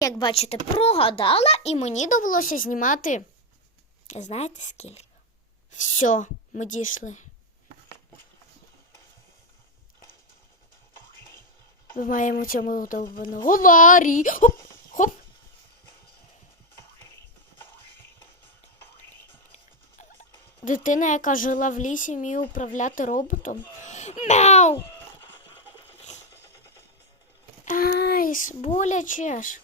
Як бачите, прогадала, і мені довелося знімати. Знаєте скільки? Все, ми дійшли. Ми маємо цьому довбаного Ларі. Хоп, хоп. Дитина, яка жила в лісі, вміє управляти роботом. Мяу! Ай, боляче ж.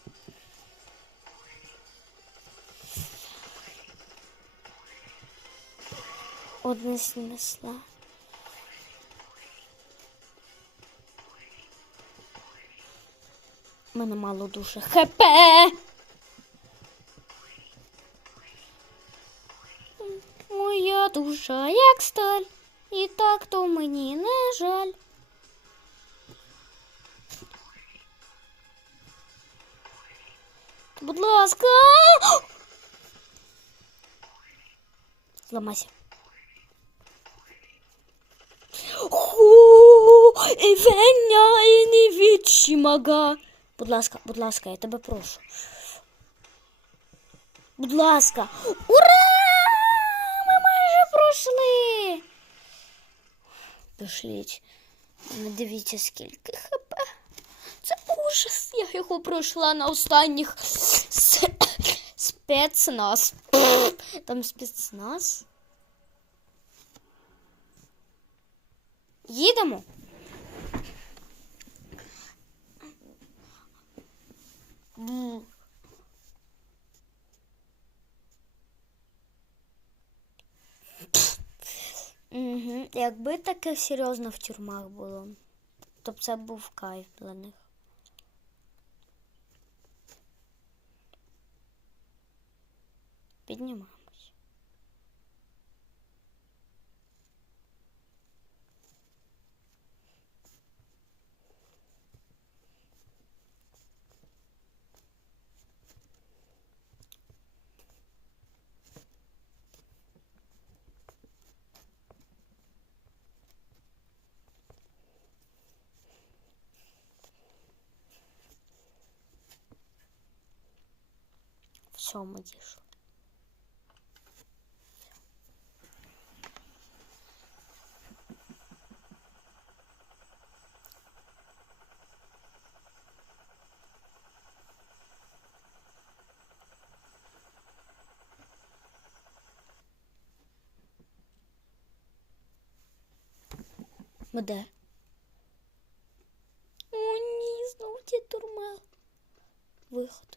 Одне снесла. Мене мало дуже хп. Моя душа як сталь, і так то мені не жаль. Будь ласка. Зламайся. Ху, Івеня і не відчимага. Будь ласка, будь ласка, я тебе прошу. Будь ласка. Ура! Ми майже пройшли. Пошліть. Не дивіться, скільки хп. Це ужас. Я його пройшла на останніх спецназ. Там спецназ. Їдемо. Якби таке серйозно в тюрмах було, то б це був кайф для них. Піднімаємось. Все, ми дійшли. Ми де? О, ні, знову ті турма. Виход.